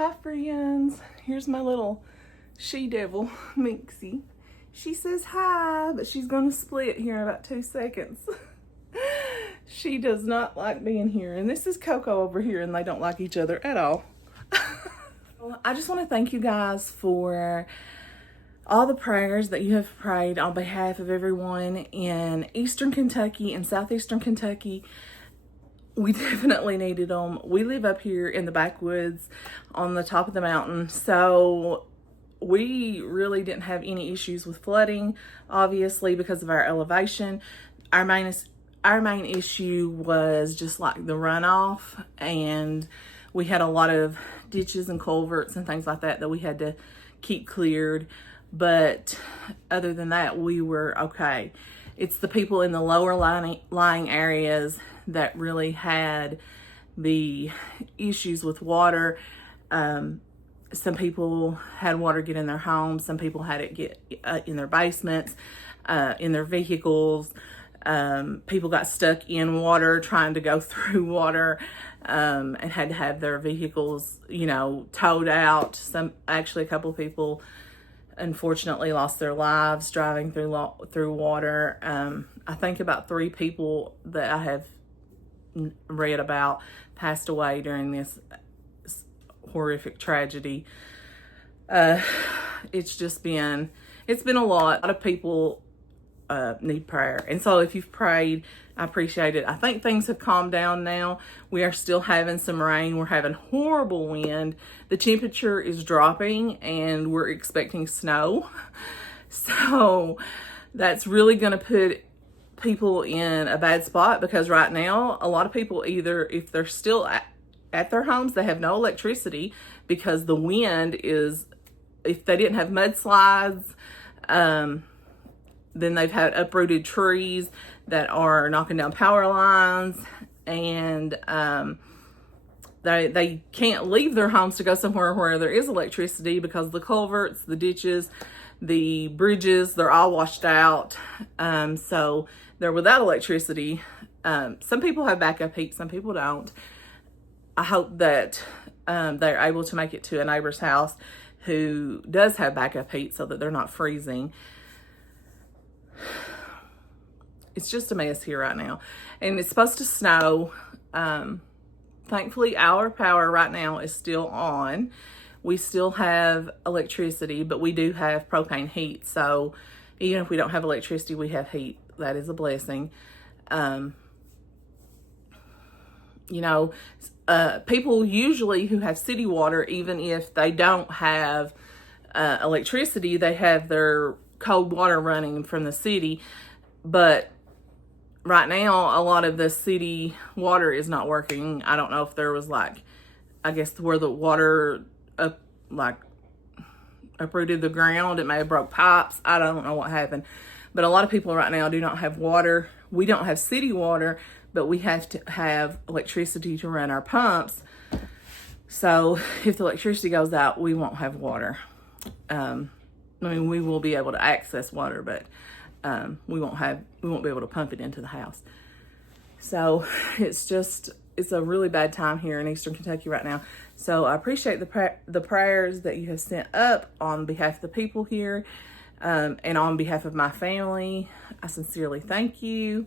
Hi friends, here's my little she-devil, Minxie. She says hi, but she's gonna split here in about 2 seconds. She does not like being here, and this is Coco over here, and they don't like each other at all. I just want to thank you guys for all the prayers that you have prayed on behalf of everyone in Eastern Kentucky and Southeastern Kentucky. We definitely needed them. We live up here in the backwoods on the top of the mountain, so we really didn't have any issues with flooding, obviously, because of our elevation. Our main issue was just like the runoff, and we had a lot of ditches and culverts and things like that we had to keep cleared. But other than that, we were okay. It's the people in the lower lying areas that really had the issues with water. Some people had water get in their homes. Some people had it get in their basements, in their vehicles. People got stuck in water trying to go through water, and had to have their vehicles, towed out. Actually, a couple of people unfortunately lost their lives driving through water. I think about 3 people that I have read about passed away during this horrific tragedy. It's been a lot. A lot of people need prayer, and so if you've prayed, I appreciate it. I think things have calmed down now. We are still having some rain. We're having horrible wind. The temperature is dropping, and we're expecting snow. So that's really going to put people in a bad spot, because right now a lot of people, either if they're still at their homes, they have no electricity because the wind is, if they didn't have mudslides, then they've had uprooted trees that are knocking down power lines, and they can't leave their homes to go somewhere where there is electricity, because the culverts, the ditches, the bridges, they're all washed out. So they're without electricity. Some people have backup heat, some people don't. I hope that they're able to make it to a neighbor's house who does have backup heat so that they're not freezing. It's just a mess here right now, and it's supposed to snow. Thankfully, our power right now is still on. We still have electricity, but we do have propane heat. So even if we don't have electricity, we have heat. That is a blessing. People usually who have city water, even if they don't have electricity, they have their cold water running from the city. But right now, a lot of the city water is not working. I don't know if there was I guess where the water uprooted the ground. It may have broke pipes. I don't know what happened. But a lot of people right now do not have water. We don't have city water, but we have to have electricity to run our pumps. So if the electricity goes out, we won't have water. We will be able to access water, but we won't be able to pump it into the house. So it's a really bad time here in Eastern Kentucky right now. So I appreciate the prayers that you have sent up on behalf of the people here, and on behalf of my family. I sincerely thank you.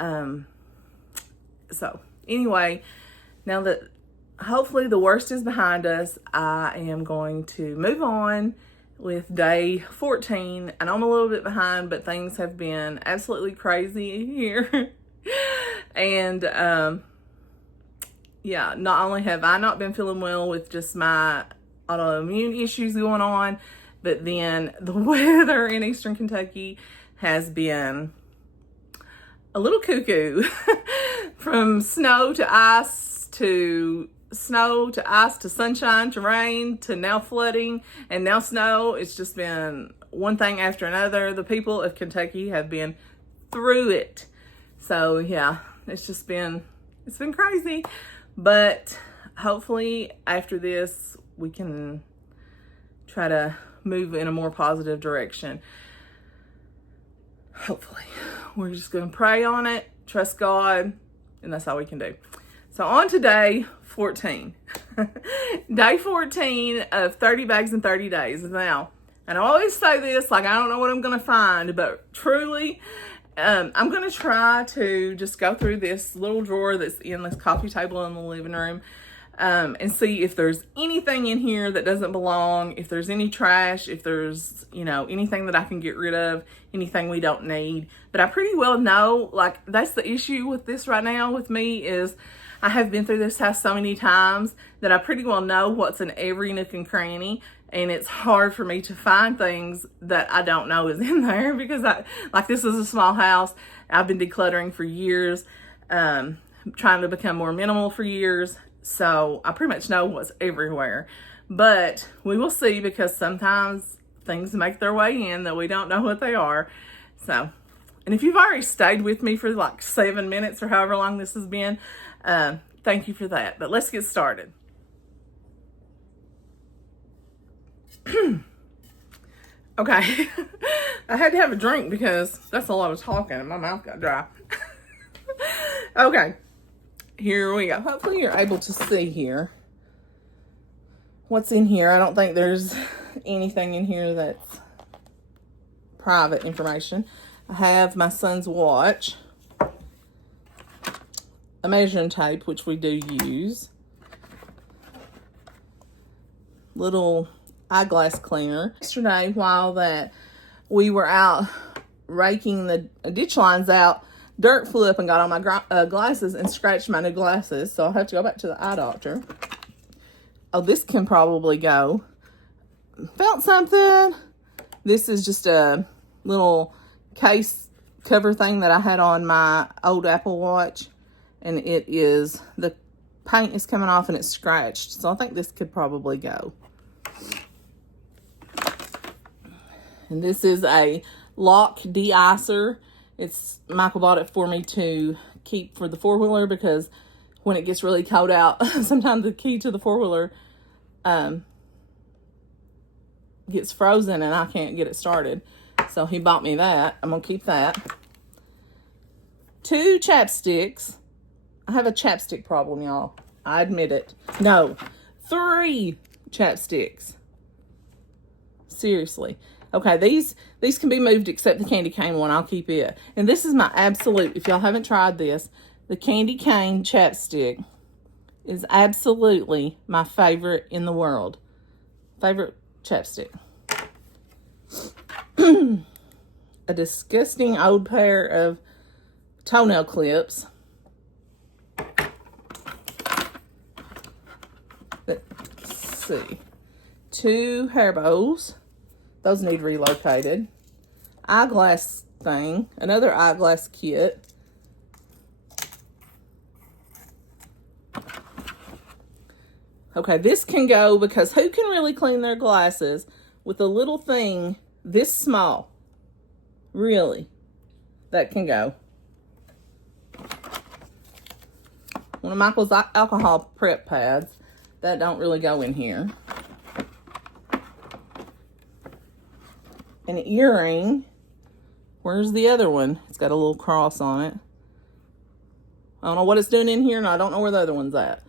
So anyway, now that hopefully the worst is behind us, I am going to move on with day 14. And I'm a little bit behind, but things have been absolutely crazy here. And not only have I not been feeling well with just my autoimmune issues going on, but then the weather in Eastern Kentucky has been a little cuckoo. From snow to ice to sunshine to rain to now flooding and now snow. It's just been one thing after another. The people of Kentucky have been through it. So yeah, it's been crazy. But hopefully after this, we can try to move in a more positive direction. Hopefully. We're just going to pray on it, trust God, and that's all we can do. So on to day 14. Day 14 of 30 bags in 30 days. Now, and I always say this, like I don't know what I'm going to find, but truly, I'm going to try to just go through this little drawer that's in this coffee table in the living room and see if there's anything in here that doesn't belong, if there's any trash, if there's, you know, anything that I can get rid of, anything we don't need. But I pretty well know, like, that's the issue with this right now with me is I have been through this house so many times that I pretty well know what's in every nook and cranny. And it's hard for me to find things that I don't know is in there because like this is a small house. I've been decluttering for years, trying to become more minimal for years. So I pretty much know what's everywhere, but we will see because sometimes things make their way in that we don't know what they are. So, and if you've already stayed with me for like 7 minutes or however long this has been, thank you for that. But let's get started. Okay, I had to have a drink because that's a lot of talking and my mouth got dry. Okay, here we go. Hopefully you're able to see here what's in here. I don't think there's anything in here that's private information. I have my son's watch, a measuring tape, which we do use, little eyeglass cleaner. Yesterday, while that we were out raking the ditch lines out, dirt flew up and got on my glasses and scratched my new glasses. So I'll have to go back to the eye doctor. Oh, this can probably go. Felt something. This is just a little case cover thing that I had on my old Apple Watch. And it is, the paint is coming off and it's scratched. So I think this could probably go. And this is a lock de-icer. Michael bought it for me to keep for the four-wheeler because when it gets really cold out, sometimes the key to the four-wheeler gets frozen and I can't get it started. So he bought me that. I'm going to keep that. 2 chapsticks. I have a chapstick problem, y'all. I admit it. No, 3 chapsticks. Seriously. Okay, these can be moved except the candy cane one. I'll keep it. And this is my absolute, if y'all haven't tried this, the candy cane chapstick is absolutely my favorite in the world. Favorite chapstick. A disgusting old pair of toenail clips. Let's see. 2 hair bows. Those need relocated. Eyeglass thing. Another eyeglass kit. Okay, this can go because who can really clean their glasses with a little thing this small? Really? That can go. One of Michael's alcohol prep pads. That don't really go in here. An earring. Where's the other one? It's got a little cross on it. I don't know what it's doing in here, and I don't know where the other one's at.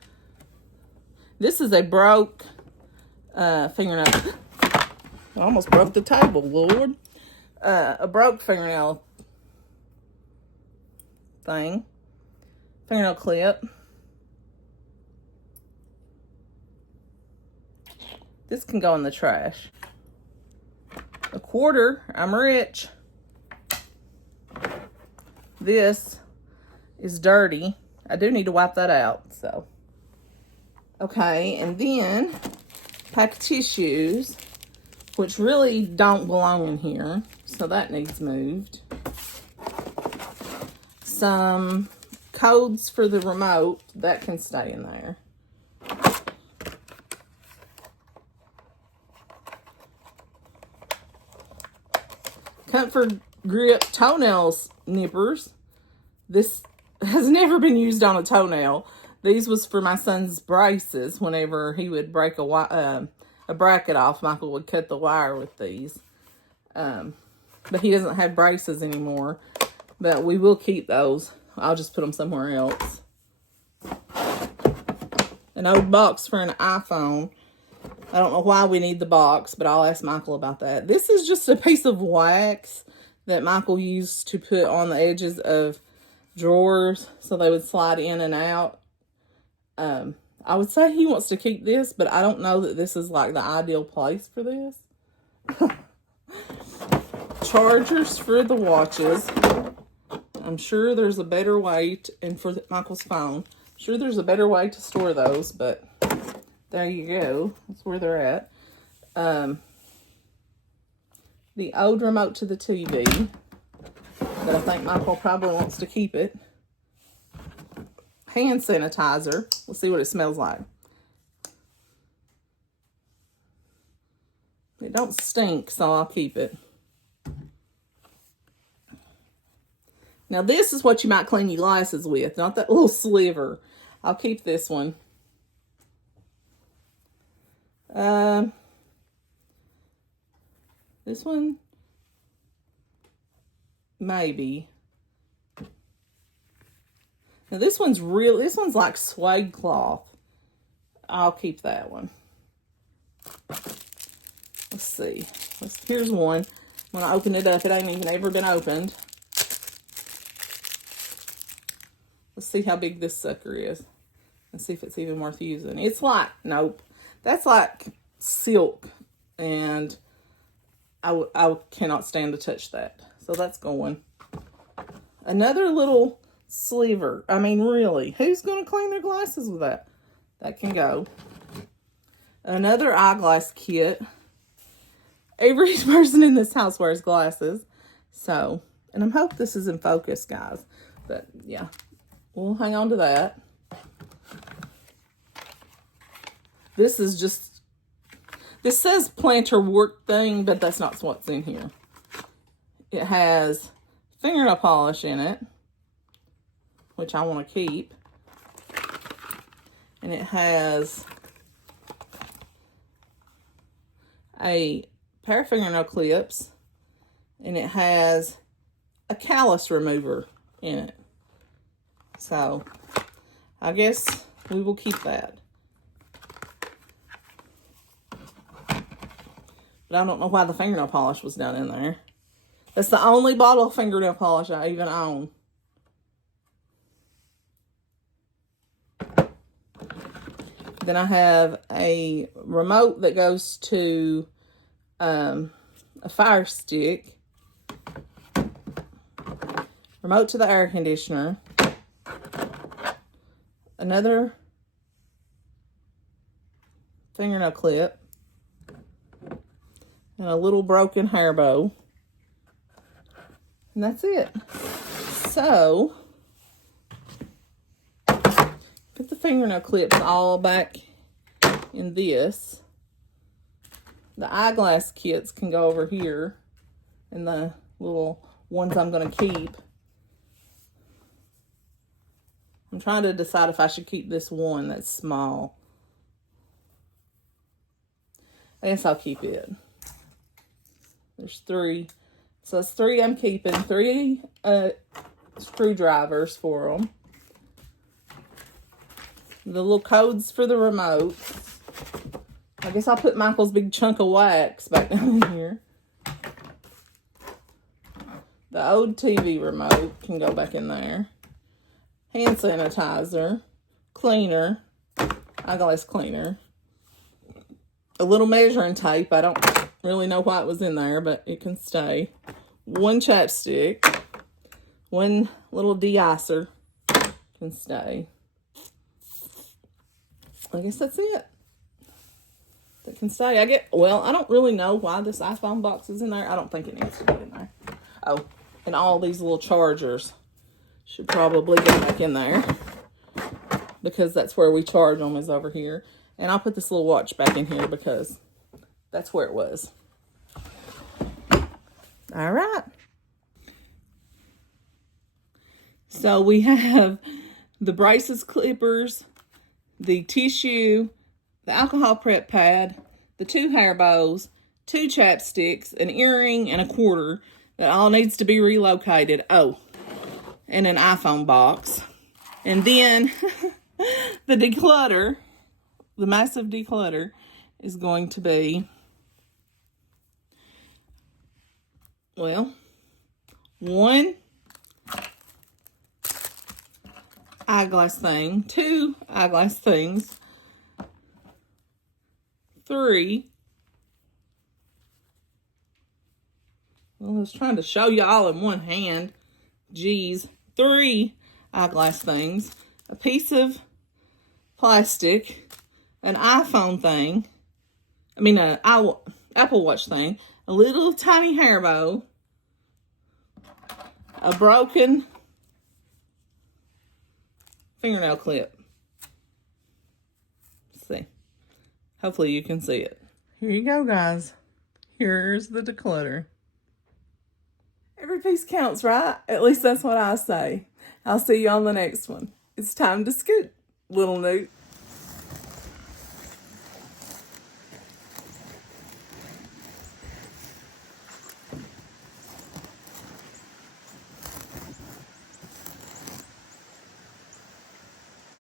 This is a broke fingernail. I almost broke the table, Lord. A broke fingernail thing. Fingernail clip. This can go in the trash. A quarter. I'm rich. This is dirty. I do need to wipe that out, so. Okay, and then pack of tissues, which really don't belong in here, so that needs moved. Some codes for the remote, that can stay in there. Comfort grip toenail nippers. This has never been used on a toenail. These was for my son's braces. Whenever he would break a bracket off, Michael would cut the wire with these. But he doesn't have braces anymore. But we will keep those. I'll just put them somewhere else. an old box for an iPhone. I don't know why we need the box, but I'll ask Michael about that. This is just a piece of wax that Michael used to put on the edges of drawers so they would slide in and out. I would say he wants to keep this, but I don't know that this is like the ideal place for this. Chargers for the watches. I'm sure there's a better way to, and for Michael's phone, I'm sure there's a better way to store those, but there you go. That's where they're at. The old remote to the TV, but I think Michael probably wants to keep it. Hand sanitizer. Let's see what it smells like. It don't stink, so I'll keep it. Now this is what you might clean your glasses with, not that little sliver. I'll keep this one. This one, maybe. Now this one's like suede cloth. I'll keep that one. Let's see. Here's one. When I open it up, it ain't even ever been opened. Let's see how big this sucker is. And see if it's even worth using. It's like, nope. That's like silk. And I cannot stand to touch that. So that's going. Another little sliver. I mean, really. Who's going to clean their glasses with that? That can go. Another eyeglass kit. Every person in this house wears glasses. So, and I hope this is in focus, guys. But, yeah. We'll hang on to that. This is just, this says planter wart thing, but that's not what's in here. It has fingernail polish in it, which I want to keep. And it has a pair of fingernail clips, and it has a callus remover in it. So, I guess we will keep that. But I don't know why the fingernail polish was down in there. That's the only bottle of fingernail polish I even own. Then I have a remote that goes to a fire stick. Remote to the air conditioner. Another fingernail clip. And a little broken hair bow. And that's it. So, put the fingernail clips all back in this. The eyeglass kits can go over here. And the little ones I'm going to keep. I'm trying to decide if I should keep this one that's small. I guess I'll keep it. There's 3. So it's 3 I'm keeping. 3 screwdrivers for them. The little codes for the remote. I guess I'll put Michael's big chunk of wax back down in here. The old TV remote can go back in there. Hand sanitizer. Cleaner. Eyeglass cleaner. A little measuring tape. I don't really know why it was in there, but it can stay. 1 chapstick. 1 little de-icer can stay. I guess that's it. That can stay. Well, I don't really know why this iPhone box is in there. I don't think it needs to be in there. Oh, and all these little chargers should probably go back in there. Because that's where we charge them, is over here. And I'll put this little watch back in here because that's where it was. All right. So we have the braces clippers, the tissue, the alcohol prep pad, the 2 hair bows, 2 chapsticks, an earring, and a quarter that all needs to be relocated. Oh, and an iPhone box. And then the declutter the massive declutter is going to be, well, 1 eyeglass thing, 2 eyeglass things, 3, well, I was trying to show you all in one hand, geez, 3 eyeglass things, a piece of plastic, an iPhone thing, an Apple Watch thing, a little tiny hair bow, a broken fingernail clip. Let's see. Hopefully you can see it. Here you go, guys. Here's the declutter. Every piece counts, right? At least that's what I say. I'll see you on the next one. It's time to scoot, little newt.